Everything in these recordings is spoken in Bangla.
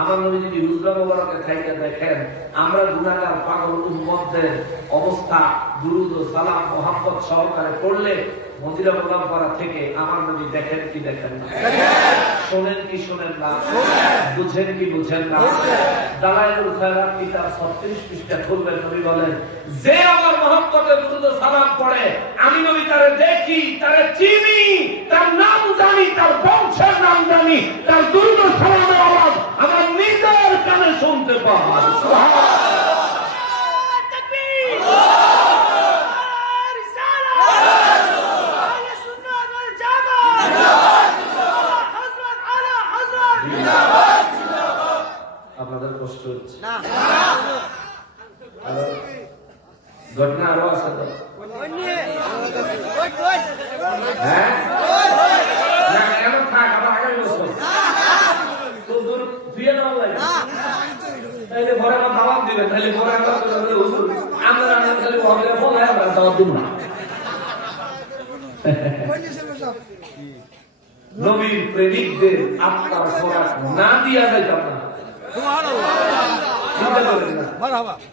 আমার নবী যদি রুজরা মোবারকের খাইতে দেখেন, আমরা পাগল উম্মতদের অবস্থা, দুরুদ সালাম মোহাম্মদ সহকারে পড়লে মদিনা গোলাম পাড়া থেকে আমার নবী দেখেন কি দেখেন না? শোনেন কি শোনেন না? বুঝেন কি বুঝেন না? দালাইলুল খায়রাত কিতাব 36 পৃষ্ঠা খুলবেন নবী বলেন, যে আমার মোহাম্মদের দুরুদ ও সালাম পড়ে, আমি নবী তারে দেখি, তারে চিনি, তার নাম জানি, তার বংশের নাম জানি, তার দুর্গ সালামের আওয়াজ আমার নিজের কানে শুনতে পাওয়া ঘটনা আরও আছে তো হ্যাঁ না এমন থাক আবার আগামী বছর তো ফিরে নেওয়া লাগে তাইলে ঘরে আমার দাওয়াত দিবেন তাইলে ঘরে আমার হুজুর আমরা আমরা খালি হবে ফোন আমরা দাওয়াত দিব না নবীর প্রেমিকদের আত্মার খোরাক না দিয়া যাইতাম না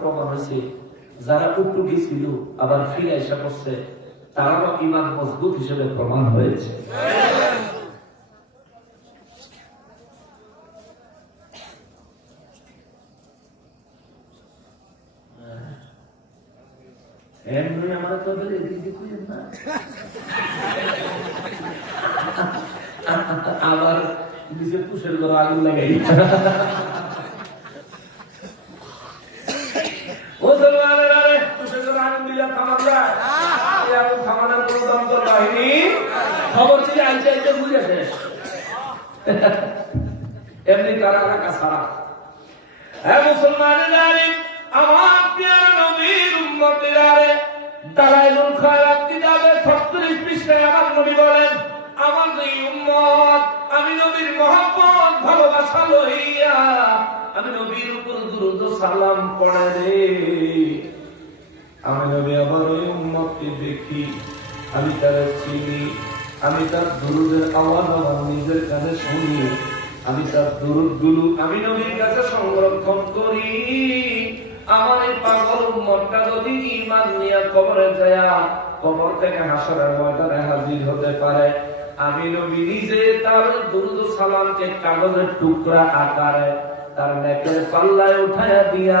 প্রমাণ হয়েছে, যারা উটুকি ছিল আবার ফিরে এসে করছে তারাও ইমান মজবুত হিসেবে প্রমাণ হয়েছে। এমনি আমার তো বলে দিদি না। আবার নিজে পুষের ঘর আগুন লাগাই মুসলমানের আরে পুষের ঘর আগুন দিলে থামা যায় এই আগুন থামানোর কোনো দমকল বাহিনী খবর দিয়ে আইতে আইতে বুঝে শেষ এমনি তারা রাখা ছাড়া। হ্যাঁ মুসলমানের আরে আমার প্রিয় নবীর উম্মতের আরে দালাইলুল খায়রাত কিতাবে 36 পৃষ্ঠায় আমার নবী বলেন, আমার এই উম্মত, আমি নবীর মহব্বত, ভালোবাসা লইয়া আমি নবীর উপর দুরূদ সালাম পড়ে রে। আমি নবী আমার ওই উম্মতকে দেখি, আমি তার চিনি আমি তার দুরুদের আওয়াজ আমার নিজের কানে শুনি আমি তার দুরুদগুলো আমি নবীর কাছে সংরক্ষণ করি। আমার এই পাগল উম্মতটা যদি ঈমান নিয়ে কবরে যায়, কবর থেকে হাসরের ময়দানে হাজির হতে পারে। আমি নবী নিজে তার দুরুদ সালামকে কাগজের টুকরা আকারে তার নেকের পাল্লায় উঠায়া দিয়া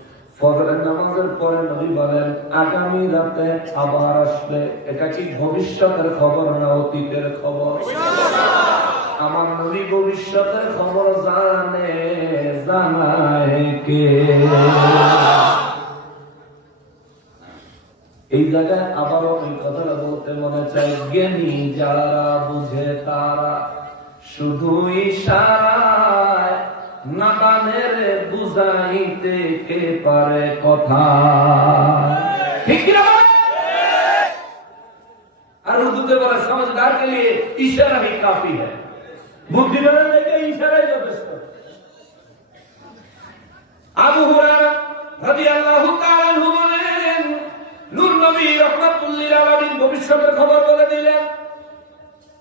ফজরের নামাজের পরে নবী বলেন আগামী রাতে আবার আসবে। এটা কি ভবিষ্যতের খবর না অতীতের খবর? আমার নবী ভবিষ্যতের খবর জানে জানায় কে? এই জায়গায় আবারও ওই কথাটা বলতে মনে চাই জ্ঞানী যারা বুঝে তারা শুধু ইশারায় নাদানের বুঝাইতে কে পারে কথা। ঠিক আর বলে সমঝদার কে লিয়ে ইশারা কাফি বুদ্ধি বলে দেখে ইশারাই যথেষ্ট। আবু হুরায়রা রাদিয়াল্লাহু তাআলা আনহু বলেন, নূর নবী আলামিন ভবিষ্যতের খবর বলে দিলেন।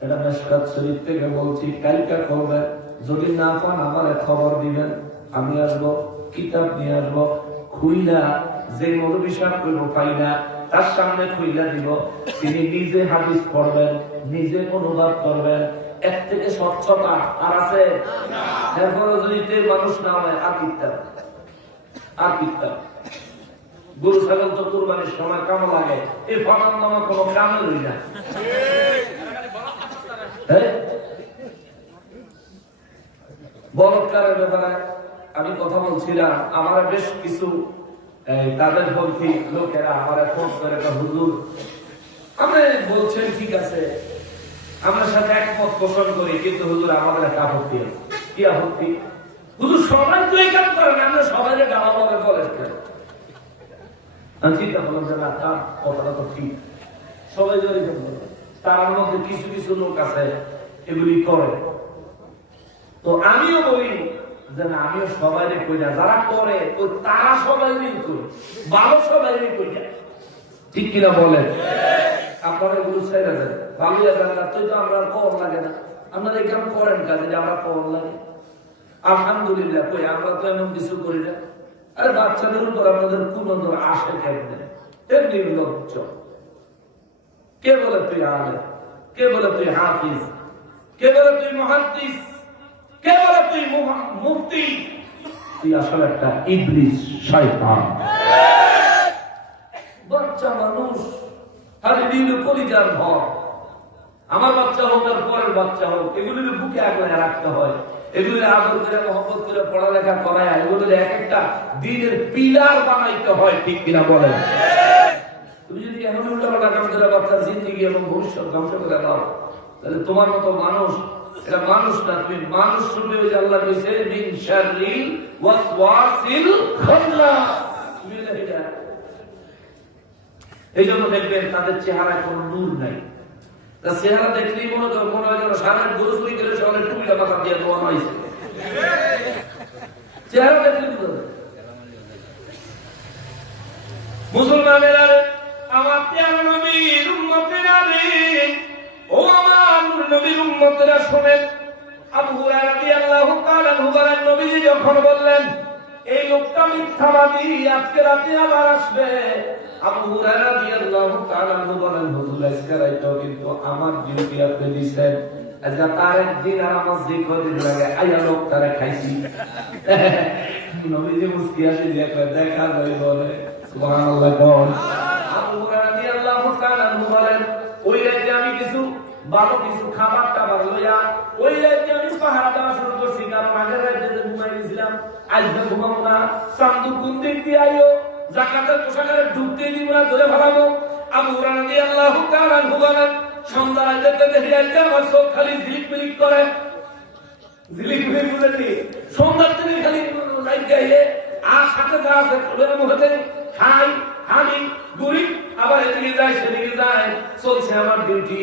এটা মেশকাত শরীফ থেকে বলছি, কালকা খবর। যদি না পান আমারে খবর দিবেন। আমি আসব কিতাব নিয়ে আসব খুইলা যে মৌলবী সাহেব করব পাই না তার সামনে খুইলা দিব। তিনি নিজে হাদিস পড়বেন নিজে অনুবাদ করবেন এর থেকে স্বচ্ছতা আর আছে। এরপরে যদি তে মানুষ না হয় আর কিতাব? আর কিতাব? গরু ছাগল তো কুরবানির সময় কামো লাগে। এই নামা কোনো কামে রই না হ্যাঁ? বলৎকারের ব্যাপারে আমি কথা বলছিলাম। আমার বেশ কিছু তাদের পন্থী লোকেরা আমার ফোন করে হুজুর আমরা বলছেন ঠিক আছে, আমরা সাথে একমত পোষণ করি, কিন্তু হুজুর আমাদের একটা আপত্তি আছে। কি আপত্তি? হুজুর, সবাই তো এই কাজ করেন আমরা সবাই কেন চিন্তা করলাম যে না, তার কথাটা তো ঠিক। সবাই বলে তার মধ্যে কিছু কিছু লোক আছে, এগুলি করে। তো আমিও বলি, যে না, আমিও সবাই কই যারা করে ও তারা সবাই করি ভালো সবাই কই না ঠিক কিনা এগুলো ছেড়ে দেন তুই তো আমরা কম লাগে না। কাম করেন কাজে যে আমরা কম লাগে। আলহামদুলিল্লাহ, কই, আমরা তো এমন কিছু করি না। আরে বাচ্চাদের উপর আপনাদের কোন আসে কেমনে? এর নির্লজ্জ কে বলে তুই আলে কে বলে তুই হাফিজ? কে বলে তুই মহাদ্দিস? কে বলে তুই মুফতি। তুই আসলে একটা ইবলিস শয়তান। বাচ্চা মানুষ আরে দিল কলিজার ভর আমার বাচ্চা হোক আর পরের বাচ্চা হোক এগুলির বুকে আগলে রাখতে হয়। এগুলির আদর করে মহব্বত করে পড়ালেখা করায় এগুলির এক একটা দিনের পিলার বানাইতে হয় ঠিক কিনা বলেন? তুমি যদি এখন উল্টা পাল্টা কাম করে বাচ্চার জিন্দিগি এবং ভবিষ্যৎ ধ্বংস করে দাও তাহলে তোমার মতো মানুষ এটা মানুষ না, তুমি মানুষ রূপে ওই আল্লাহ কইছে মিন শাররি ওয়াসওয়াসিল খান্নাস তুমি এটা এই জন্য দেখবেন তাদের চেহারায় কোনো নূর নাই। তার চেহারা দেখলেই মনে কর মনে হয় যেন সারা গরু চুরি করে সকালে টুপিটা মাথা দিয়ে দোয়া হয়েছে চেহারা দেখলে বুঝতে মুসলমানেরা, আমার পেয়ারা নবীর উম্মতেরা রে নবীর উম্মতেরা শোনেন। আবু হুরায়রা রাদিয়াল্লাহু তাআলা আনহু বলেন নবীজি যখন বললেন এই লোকটা মিথ্যাবাদী আজকে রাতে আবার আসবে। আবু হুরায়রা রাদিয়াল্লাহু তাআলা বলেন হুজুর আজকে রাইতো কিন্তু আমার ডিউটি আপনি দিছেন। আজকে তার একদিন আর আমার যে কদিন লাগে আইয়া লোক তারা খাইছি। নবীজি মুস্কি আসে কয়, দেখা যায় বলে সুবহানাল্লাহ আবু হুরায়রা রাদিয়াল্লাহু তাআলা বলেন ওই রাতে ভালো কিছু খাবার টাবার লইয়া ওই রাতে আমি পাহাড় দেওয়া শুরু করছি, কারণ আগের রাতে যে ঘুমাই গেছিলাম আজকে ঘুমাবো না চান্দু কোন দিক দিয়ে আইও? জাকাতের পোশাকের ঢুকতে দিব না, ধরে ভালাবো আবু রাদিয়াল্লাহু তাআলা আনহু বলেন, সন্ধ্যা আজকে আমার চোখ খালি ঝিলিক মিলিক করে। ঝিলিক মিলিক সন্ধ্যার দিনে খালি আর সাথে যা আছে খোলের মুখে খাই, হানি, গুড়ি, আবার এদিকে যায়, সেদিকে যায়, চলছে আমার ডিউটি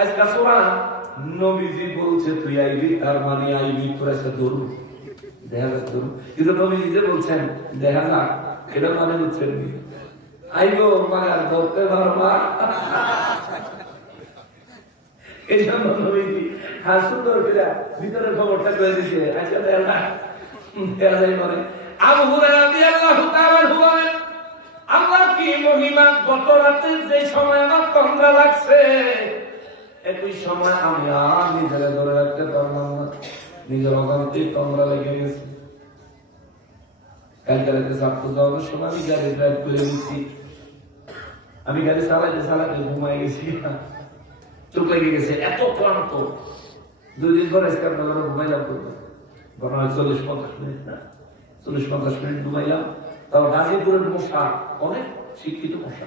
আজকে সোনা নবীজি বলছে, তুই আইবি তার মানে আইবি তোর একটা দেখা যাক দরু। কিন্তু নবীজি যে বলছেন, দেখা যাক, এটা মানে বুঝছেন নি আইবো মানে আর ধরতে পারবা? এই জন্য নবীজি হ্যাঁ সুন্দর করে ভিতরে খবরটা করে দিছে আচ্ছা দেখা যাক। দেখা যায় মানে। আবু হুরায়রা রাদিয়াল্লাহু তাআলা বলেন, আল্লাহ কি মহিমা গত রাতে যে সময় আমার তন্দ্রা লাগছে একই সময় আমি আর নিজেরা ধরে রাখতে পারলাম না। নিজের অজান্তে তন্দ্রা লেগে আমি ঘুমাই গেছি। চল্লিশ পঞ্চাশ মিনিট চল্লিশ পঞ্চাশ মিনিট গাজীপুরের মশা অনেক শিক্ষিত মশা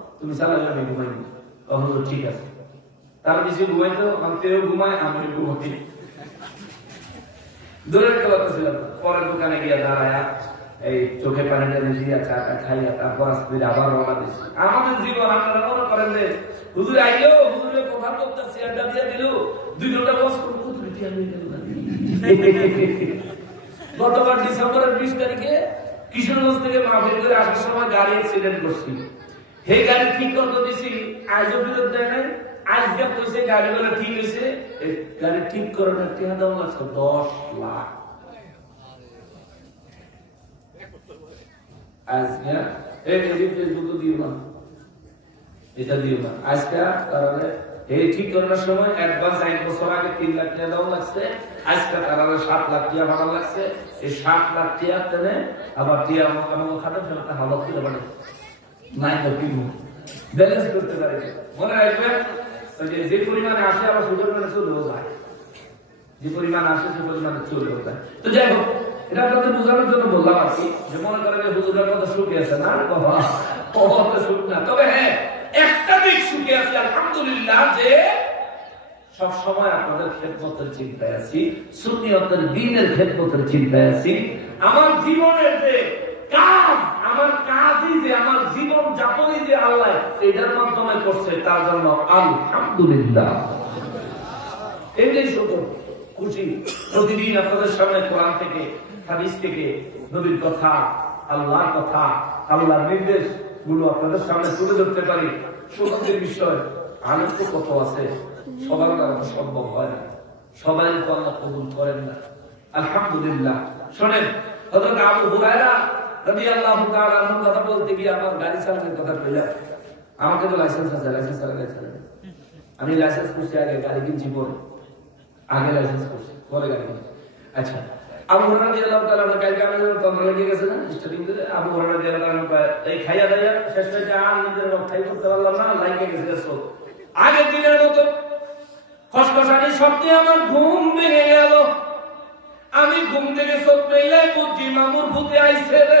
তুমি চালালে আমি ঘুমাই নি তখন ঠিক আছে। তার বেশি ঘুমাইতো আমি তেও ঘুমাই আমি ঘুমাই দূরের কথা ছিল পরের দোকানে গিয়ে দাঁড়ায়া, এই চোখে পানি টেনে দিয়া চাটা খাইয়া তারপর আস্তে আবার রওনা দিছি। আমাদের জীবন আপনারা মনে করেন যে, হুজুর আইলো, হুজুরের কথা বলতে চেয়ারটা দিয়ে দিল। দুই ঘণ্টা বস করব এটি আমি গতবার ডিসেম্বরের বিশ তারিখে কিশোরগঞ্জ থেকে মাহফিল করে আসার সময় গাড়ি অ্যাক্সিডেন্ট করছি সেই গাড়ি ঠিক করতে দিছি, আজও ফেরত দেয় নাই, আজকে কইছে গাড়ি বলে ঠিক হয়েছে। গাড়ি ঠিক করানোর টিহা দাম লাগছে দশ লাখ। এটা দিও না আজকে ঠিক করানোর সময় অ্যাডভান্স এক বছর আগে তিন লাখ টাকা দাম লাগছে, আজকে তারা সাত লাখ টাকা ভাড়া লাগছে। এই সাত লাখ টাকা আবার টিয়া আমাকে ব্যালেন্স করতে পারে মনে রাখবেন যে যে পরিমাণে আসে সুযোগ মানে চলেও যায়। যে পরিমাণ আসে, সে পরিমাণে চলেও যায়। তো যাই হোক, এটা আপনাদের বোঝানোর জন্য বললাম আর কি, যে মনে করেন হুজুরের সুখে আছে না? বাবা সুখ না। তবে হ্যাঁ একটা দিক আছে, আলহামদুলিল্লাহ, যে সব সময় আপনাদের খেদমতের চিন্তায় আছি, সুন্নিয়তের দিনের খেদমতের চিন্তায় আছি। আমার জীবনের যে কাজ আমার কাজই যে, আমার জীবন যাপনই যে আল্লাহ এটার মাধ্যমে করছে, তার জন্য আলহামদুলিল্লাহ। এটাই শুধু খুশি। প্রতিদিন আপনাদের সামনে কোরআন থেকে, হাদিস থেকে, নবীর কথা, আল্লাহর কথা, আল্লাহর নির্দেশগুলো আপনাদের সামনে তুলে ধরতে পারি। সত্যের বিষয় আনন্দ কত আছে, সবার দ্বারা সম্ভব হয় না। সবাই তো আল্লাহ কবুল করেন না। আলহামদুলিল্লাহ। শোনেন, হযরত আবু হুরায়রা তাআলা আনহু কথা বলতে গিয়ে আমার গাড়ি চালানোর কথা আমাকে তো লাইসেন্স আছে লাইসেন্স আমি লাইসেন্স করছি আগে গাড়ি কিনছি পরে। আগে লাইসেন্স করছি গাড়ি আচ্ছা আবু হুরায়রা রাদিয়াল্লাহু তাআলা যখন লেগে গেছে না? করে আবু হুরায়রা রাদিয়াল্লাহু কয়, এই খাইয়া দাইয়া শেষ আম নিজের খাই করতে পারলাম না লাইকে গেছে আগের দিনের মতো খসখসানি শব্দে আমার ঘুম ভেঙে গেল। আমি ঘুম থেকে চোখ পেলে বুঝছি মামুর ভূতে আইছে রে।